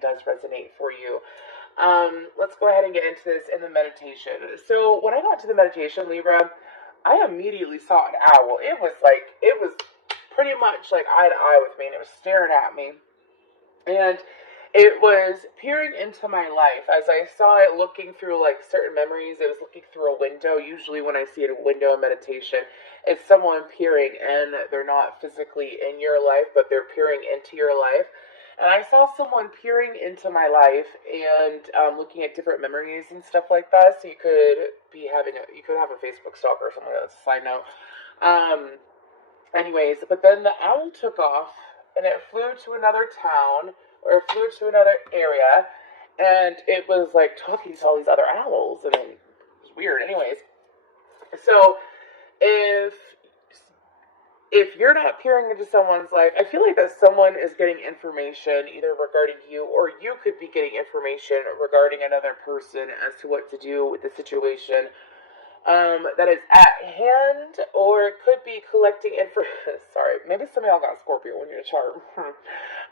does resonate for you. Let's go ahead and get into this in the meditation. So when I got to the meditation, Libra, I immediately saw an owl. It was pretty much like eye to eye with me, and it was staring at me. And it was peering into my life. As I saw it looking through like certain memories, it was looking through a window. Usually when I see a window in meditation, it's someone peering, and they're not physically in your life, but they're peering into your life. And I saw someone peering into my life and looking at different memories and stuff like that. So you could have a Facebook stalker or something. That's a side note. Anyways, but then the owl took off and it flew to another town, or it flew to another area, and it was like talking to all these other owls, and it was weird. Anyways, so if you're not peering into someone's life, I feel like that someone is getting information either regarding you, or you could be getting information regarding another person as to what to do with the situation that is at hand, or it could be collecting Sorry, maybe some of y'all got Scorpio in your chart.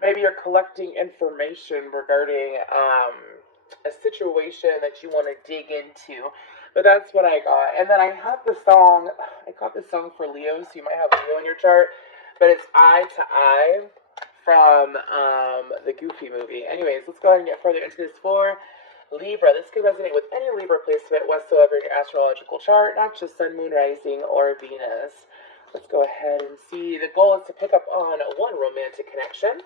Maybe you're collecting information regarding a situation that you want to dig into. But that's what I got. And then I got this song for Leo, so you might have Leo in your chart. But it's Eye to Eye from the Goofy movie. Anyways, let's go ahead and get further into this for Libra. This could resonate with any Libra placement whatsoever in your astrological chart, not just Sun, Moon, Rising, or Venus. Let's go ahead and see. The goal is to pick up on one romantic connection.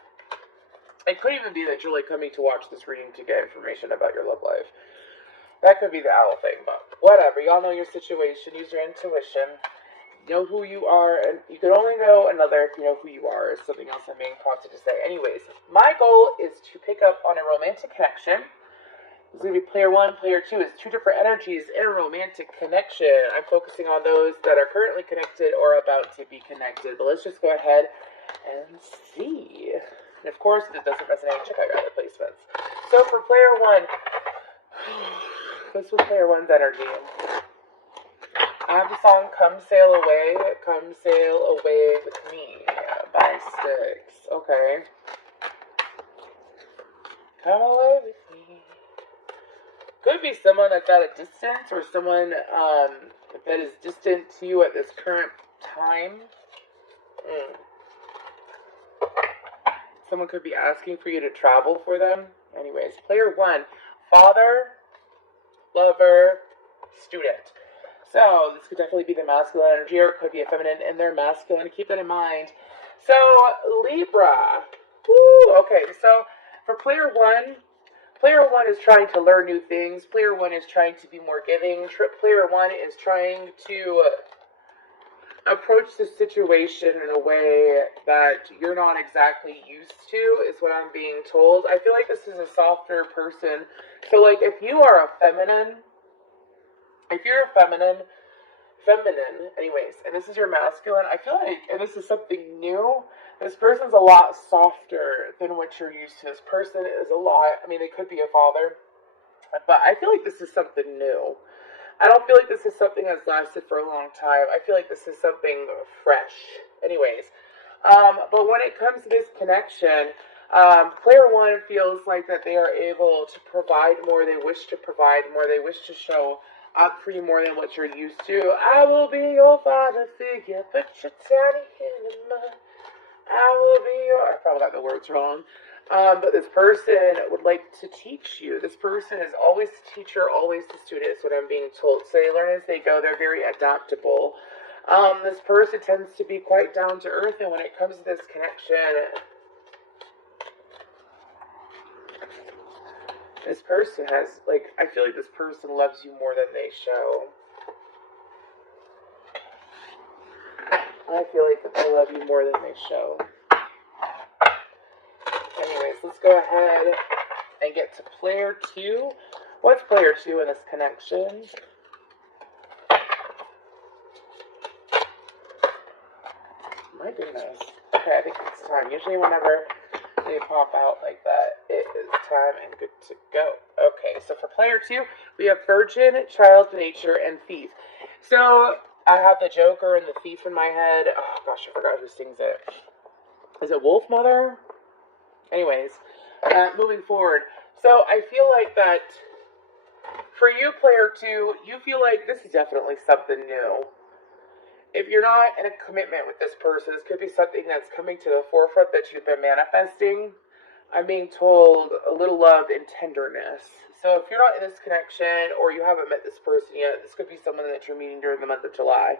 It could even be that you're like coming to watch this reading to get information about your love life. That could be the owl thing, but whatever. Y'all know your situation. Use your intuition. Know who you are, and you can only know another if you know who you are, is something else I'm being prompted to say. Anyways, my goal is to pick up on a romantic connection. It's going to be player 1, player 2 is two different energies in a romantic connection. I'm focusing on those that are currently connected or about to be connected. But let's just go ahead and see. And of course, if it doesn't resonate, check out your other placements. So for player 1, this was player 1's energy. I have the song Come Sail Away With Me by Styx. Okay. Come away with me. Could be someone that's at a distance, or someone that is distant to you at this current time. Someone could be asking for you to travel for them. Anyways, player 1, father, lover, student. So this could definitely be the masculine energy, or it could be a feminine in their masculine. Keep that in mind. So Libra. Woo, okay, so for player 1 is trying to learn new things. Player 1 is trying to be more giving. Player 1 is trying to approach the situation in a way that you're not exactly used to, is what I'm being told. I feel like this is a softer person. So like if you are a feminine, anyways, and this is your masculine, I feel like, and this is something new, this person's a lot softer than what you're used to. This person is they could be a father, but I feel like this is something new. I don't feel like this is something that's lasted for a long time. I feel like this is something fresh. Anyways, but when it comes to this connection, player 1 feels like that they are able to provide more. They wish to provide more. They wish to show up for you more than what you're used to. I will be your father figure, put your tiny hand in mine. I will be your... I probably got the words wrong. But this person would like to teach you. This person is always the teacher, always the student, is what I'm being told. So they learn as they go. They're very adaptable. This person tends to be quite down to earth, and when it comes to this connection, this person has, I feel like this person loves you more than they show. I feel like that they love you more than they show. Anyways, let's go ahead and get to player 2. What's player 2 in this connection? My goodness. Okay, I think it's time. Usually whenever they pop out like that, it is time and good to go. Okay, so for player 2, we have Virgin, Child, Nature, and Thief. So I have the Joker and the Thief in my head. Oh gosh, I forgot who sings it. Is it Wolf Mother? Anyways, moving forward. So I feel like that for you, player two, you feel like this is definitely something new. If you're not in a commitment with this person, this could be something that's coming to the forefront that you've been manifesting. I'm being told a little love and tenderness. So if you're not in this connection or you haven't met this person yet, this could be someone that you're meeting during the month of July.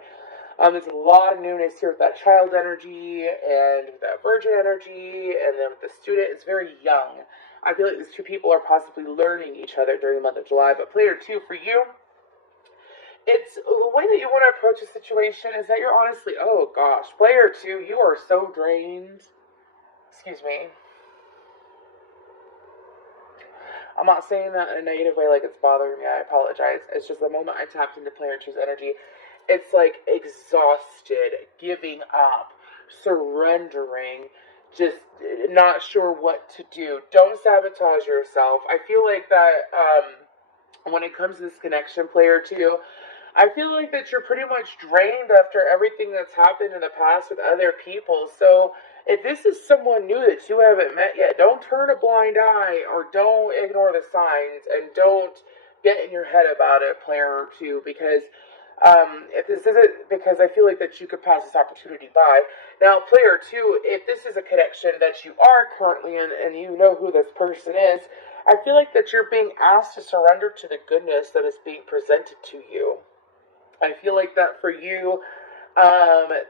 There's a lot of newness here with that child energy and with that virgin energy, and then with the student, it's very young. I feel like these two people are possibly learning each other during the month of July. But player two, for you, it's the way that you want to approach a situation is that you're honestly, oh gosh, player two, you are so drained. Excuse me. I'm not saying that in a negative way, like it's bothering me. I apologize. It's just the moment I tapped into player two's energy, it's like exhausted, giving up, surrendering, just not sure what to do. Don't sabotage yourself. I feel like that when it comes to this connection, player two, I feel like that you're pretty much drained after everything that's happened in the past with other people. So if this is someone new that you haven't met yet, don't turn a blind eye or don't ignore the signs and don't get in your head about it, player two, because if this isn't, because I feel like that you could pass this opportunity by. Now, player two, if this is a connection that you are currently in and you know who this person is, I feel like that you're being asked to surrender to the goodness that is being presented to you. I feel like that for you,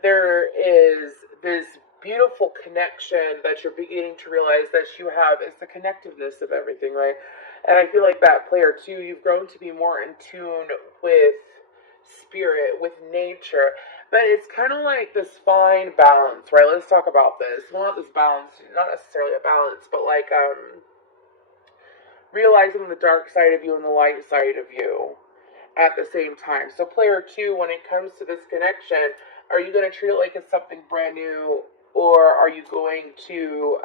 there is this beautiful connection that you're beginning to realize that you have is the connectiveness of everything, right? And I feel like that player two, you've grown to be more in tune with spirit, with nature. But it's kind of like this fine balance, right? Let's talk about this. Well, not this balance, not necessarily a balance, but like realizing the dark side of you and the light side of you at the same time. So player two, when it comes to this connection, are you going to treat it like it's something brand new, or are you going to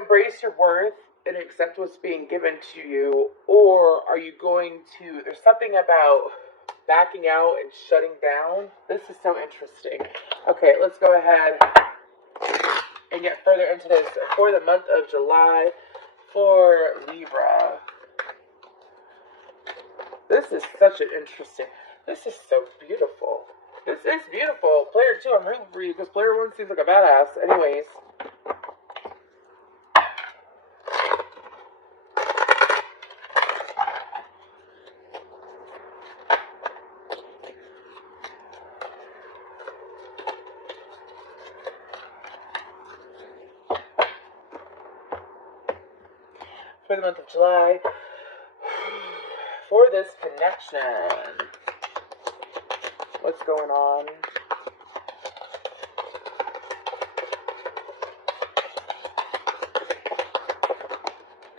embrace your worth and accept what's being given to you, or are you going to, there's something about backing out and shutting down. This is so interesting. Okay, let's go ahead and get further into this for the month of July for Libra. This is such an interesting, this is so beautiful. This is beautiful. Player two, I'm rooting for you because player one seems like a badass. Anyways. For the month of July, for this connection, what's going on?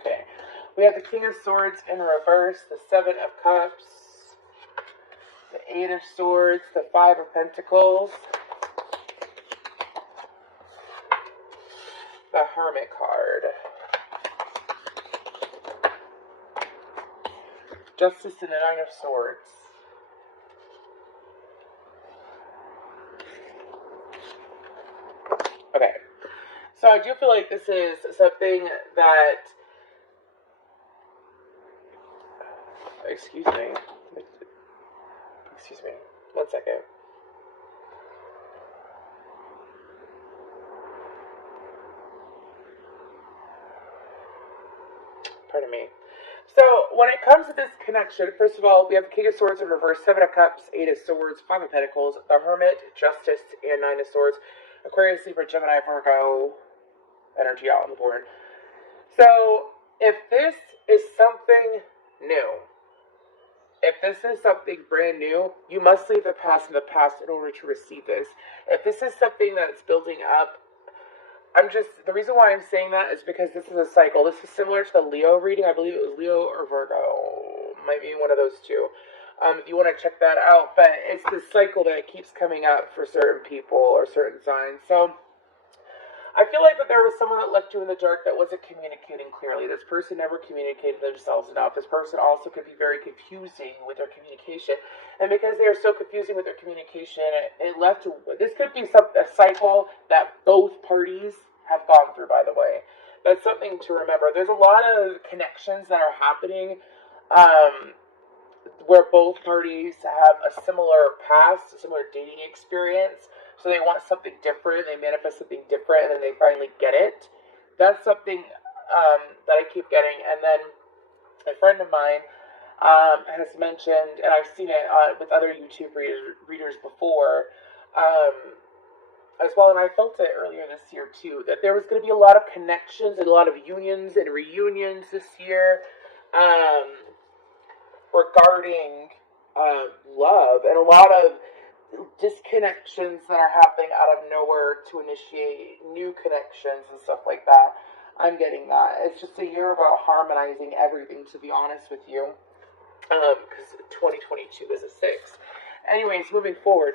Okay, we have the King of Swords in reverse, the Seven of Cups, the Eight of Swords, the Five of Pentacles, the Hermit card, Justice and the Nine of Swords. Okay, so I do feel like this is something that, excuse me, one second. Pardon me. So, when it comes to this connection, first of all, we have the King of Swords in reverse, Seven of Cups, Eight of Swords, Five of Pentacles, the Hermit, Justice, and Nine of Swords. Aquarius, Libra, Gemini, Virgo energy out on the board. So, if this is something new, if this is something brand new, you must leave the past in the past in order to receive this. If this is something that's building up, the reason why I'm saying that is because this is a cycle. This is similar to the Leo reading. I believe it was Leo or Virgo. Might be one of those two. If you want to check that out. But it's this cycle that keeps coming up for certain people or certain signs. So, I feel like that there was someone that left you in the dark that wasn't communicating clearly. This person never communicated themselves enough. This person also could be very confusing with their communication. And because they are so confusing with their communication, it left, this could be a cycle that both parties have gone through, by the way. That's something to remember. There's a lot of connections that are happening where both parties have a similar past, a similar dating experience. So they want something different, they manifest something different, and then they finally get it. That's something that I keep getting. And then a friend of mine has mentioned, and I've seen it with other YouTube readers before, as well, and I felt it earlier this year too, that there was going to be a lot of connections and a lot of unions and reunions this year regarding love, and a lot of disconnections that are happening out of nowhere to initiate new connections and stuff like that. I'm getting that. It's just a year about harmonizing everything, to be honest with you, because 2022 is a 6. Anyways, moving forward.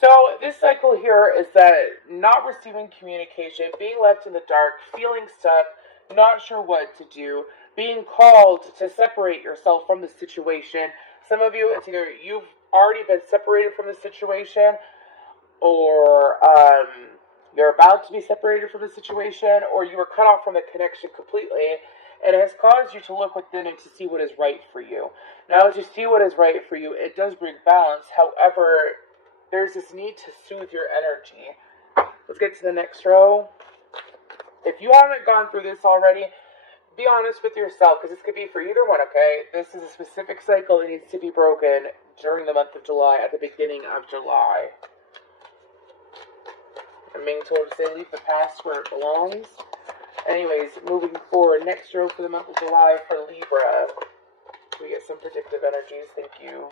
So this cycle here is that not receiving communication, being left in the dark, feeling stuck, not sure what to do, being called to separate yourself from the situation. Some of you, it's either you've already been separated from the situation, or you're about to be separated from the situation, or you were cut off from the connection completely, and it has caused you to look within and to see what is right for you. Now, as you see what is right for you, it does bring balance. However, there's this need to soothe your energy. Let's get to the next row. If you haven't gone through this already, be honest with yourself, because this could be for either one, okay? This is a specific cycle that needs to be broken during the month of July, at the beginning of July. I'm being told to say leave the past where it belongs. Anyways, moving forward, next row for the month of July for Libra. We get some predictive energies, thank you.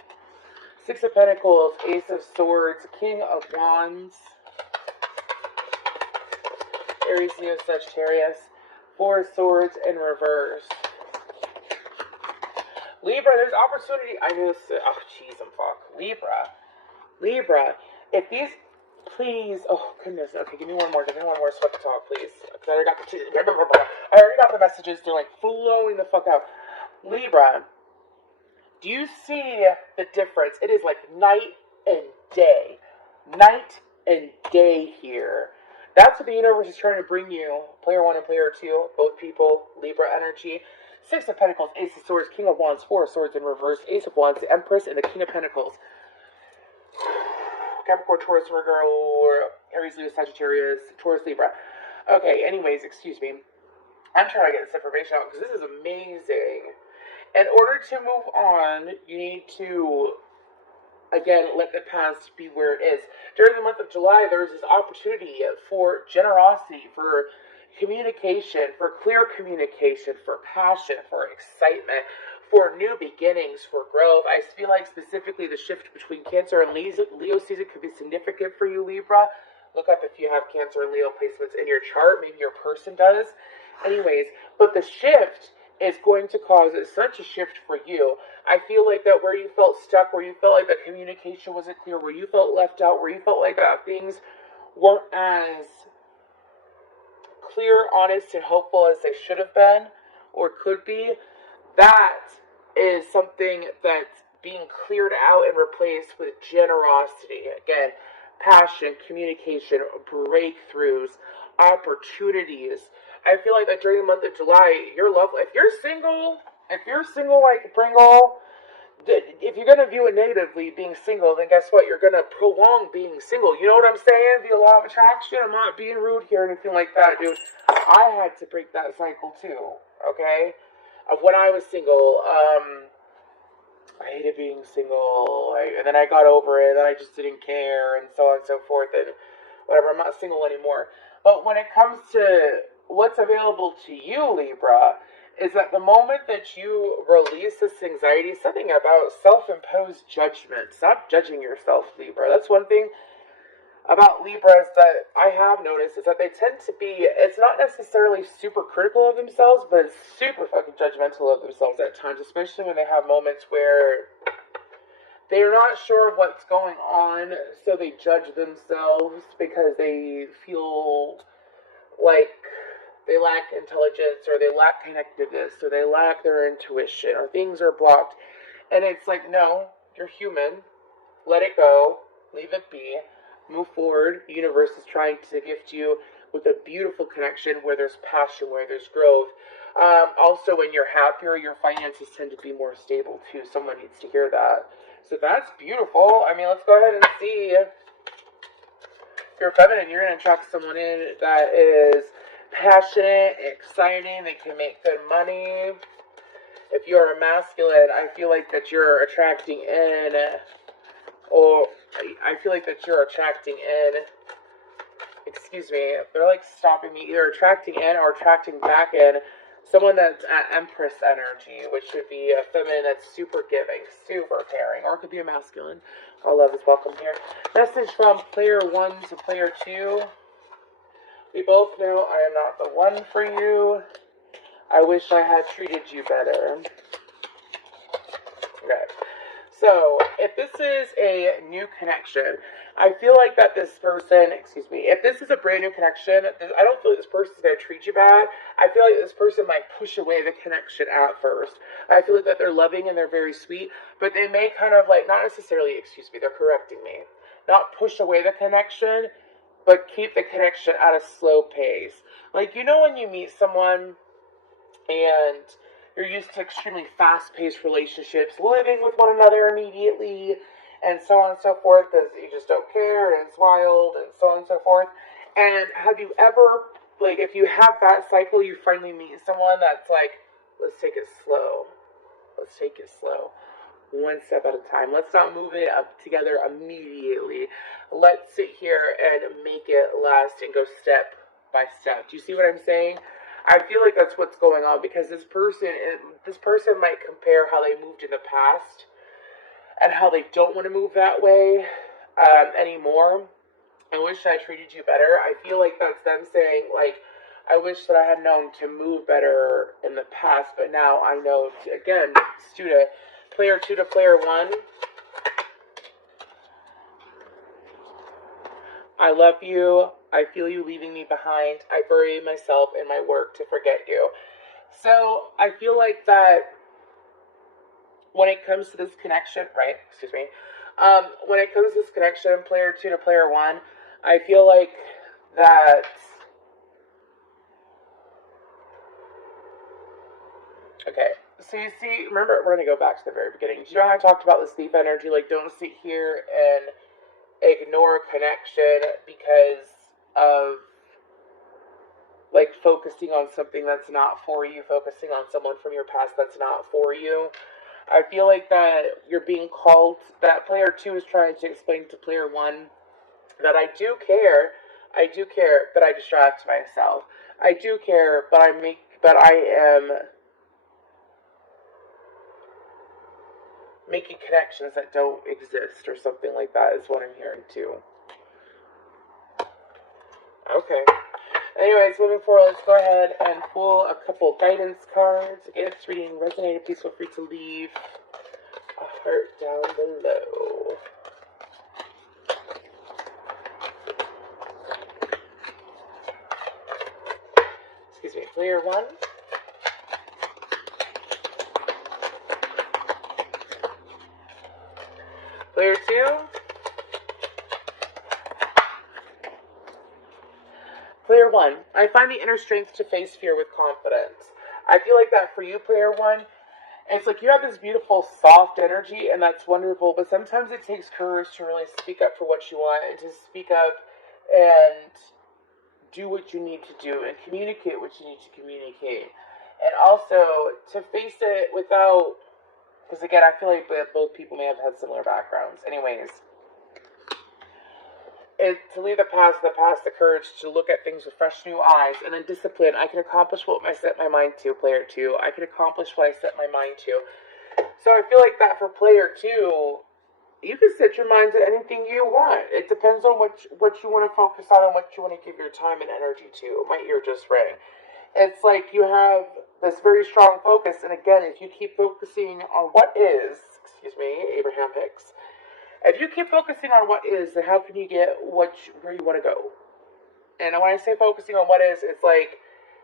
6 of Pentacles, Ace of Swords, King of Wands, Aries, Leo, Sagittarius, 4 of Swords in reverse. Libra, there's opportunity. I knew this. Oh, jeez, I'm fucked. Libra, if these, please. Oh goodness. Okay, give me one more. Give me one more so I can talk, please. Because I already got the messages. They're like flowing the fuck out. Libra, do you see the difference? It is like night and day. Night and day here. That's what the universe is trying to bring you. Player 1 and player 2, both people, Libra energy. 6 of Pentacles, Ace of Swords, King of Wands, 4 of Swords in reverse, Ace of Wands, the Empress, and the King of Pentacles. Capricorn, Taurus, Virgo, Aries, Leo, Sagittarius, Taurus, Libra. Okay, anyways, excuse me. I'm trying to get this information out because this is amazing. In order to move on, you need to, again, let the past be where it is. During the month of July, there's this opportunity for generosity, for communication, for clear communication, for passion, for excitement, for new beginnings, for growth. I feel like specifically the shift between Cancer and Leo season could be significant for you, Libra. Look up if you have Cancer and Leo placements in your chart. Maybe your person does. Anyways, but the shift is going to cause such a shift for you. I feel like that where you felt stuck, where you felt like the communication wasn't clear, where you felt left out, where you felt like things weren't as clear, honest, and hopeful as they should have been or could be, that is something that's being cleared out and replaced with generosity. Again, passion, communication, breakthroughs, opportunities. I feel like that during the month of July, your love, if you're single like Pringle, if you're going to view it negatively, being single, then guess what? You're going to prolong being single. You know what I'm saying? The law of attraction. I'm not being rude here or anything like that, dude. I had to break that cycle too, okay? Of when I was single, I hated being single, and then I got over it, and I just didn't care, and so on and so forth, and whatever. I'm not single anymore. But when it comes to what's available to you, Libra, is that the moment that you release this anxiety, something about self-imposed judgment. Stop judging yourself, Libra. That's one thing about Libras that I have noticed, is that they tend to be, it's not necessarily super critical of themselves, but it's super fucking judgmental of themselves at times, especially when they have moments where they're not sure of what's going on, so they judge themselves because they feel like they lack intelligence, or they lack connectiveness, or they lack their intuition, or things are blocked. And it's like, no, you're human. Let it go. Leave it be. Move forward. The universe is trying to gift you with a beautiful connection where there's passion, where there's growth. Also, when you're happier, your finances tend to be more stable too. Someone needs to hear that. So that's beautiful. I mean, let's go ahead and see. If you're feminine, you're going to attract someone in that is passionate, exciting, they can make good money. If you're a masculine, I feel like that you're attracting in, or I feel like that you're attracting in, excuse me, they're like stopping me, either attracting in or attracting back in someone that's at Empress energy, which would be a feminine that's super giving, super caring, or it could be a masculine. All love is welcome here. Message from player 1 to player 2. We both know I am not the one for you. I wish I had treated you better. Okay. So, if this is a new connection, I feel like that this person, excuse me, if this is a brand new connection, I don't feel like this person is going to treat you bad. I feel like this person might push away the connection at first. I feel like that they're loving and they're very sweet, but they may kind of like, not necessarily, excuse me, they're correcting me. Not push away the connection, but keep the connection at a slow pace. Like, you know when you meet someone and you're used to extremely fast-paced relationships, living with one another immediately, and so on and so forth, because you just don't care, and it's wild, and so on and so forth. And have you ever, like, if you have that cycle, you finally meet someone that's like, let's take it slow. Let's take it slow. One step at a time. Let's not move it up together immediately. Let's sit here and make it last and go step by step. Do you see what I'm saying? I feel like that's what's going on, because this person might compare how they moved in the past and how they don't want to move that way anymore. I wish I treated you better. I feel like that's them saying, like, I wish that I had known to move better in the past, but now I know. Again, student, player 2 to player 1. I love you. I feel you leaving me behind. I bury myself in my work to forget you. So I feel like that when it comes to this connection, right? Excuse me. When it comes to this connection, player 2 to player 1, I feel like that. Okay. So you see, remember, we're going to go back to the very beginning. Do you know how I talked about this thief energy? Like, don't sit here and ignore a connection because of, like, focusing on something that's not for you, focusing on someone from your past that's not for you. I feel like that you're being called, that player 2 is trying to explain to player 1 that I do care, but I distract myself. I do care, but I am making connections that don't exist, or something like that is what I'm hearing too. Okay. Anyways, moving forward, let's go ahead and pull a couple guidance cards. Again, if this reading resonated, please feel free to leave a heart down below. Excuse me, player 1. Player 2. Player 1, I find the inner strength to face fear with confidence. I feel like that for you, player 1, it's like you have this beautiful, soft energy, and that's wonderful, but sometimes it takes courage to really speak up for what you want, and to speak up and do what you need to do, and communicate what you need to communicate. And also, to face it without, because again, I feel like both people may have had similar backgrounds. Anyways, to leave the past, the courage to look at things with fresh new eyes, and then discipline. I can accomplish what I set my mind to, player 2. I can accomplish what I set my mind to. So I feel like that for player 2, you can set your mind to anything you want. It depends on what you want to focus on and what you want to give your time and energy to. My ear just rang. It's like you have this very strong focus, and again, if you keep focusing on what is, excuse me, Abraham Hicks, if you keep focusing on what is, then how can you get where you want to go? And when I say focusing on what is, it's like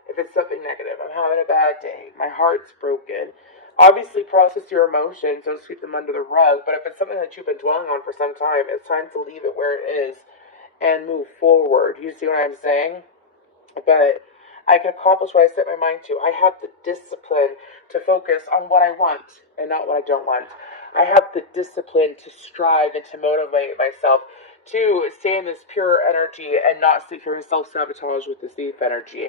if it's something negative, I'm having a bad day, my heart's broken. Obviously, process your emotions, don't sweep them under the rug. But if it's something that you've been dwelling on for some time, it's time to leave it where it is and move forward. You see what I'm saying? But I can accomplish what I set my mind to. I have the discipline to focus on what I want and not what I don't want. I have the discipline to strive and to motivate myself to stay in this pure energy and not sit here and self sabotage with this thief energy.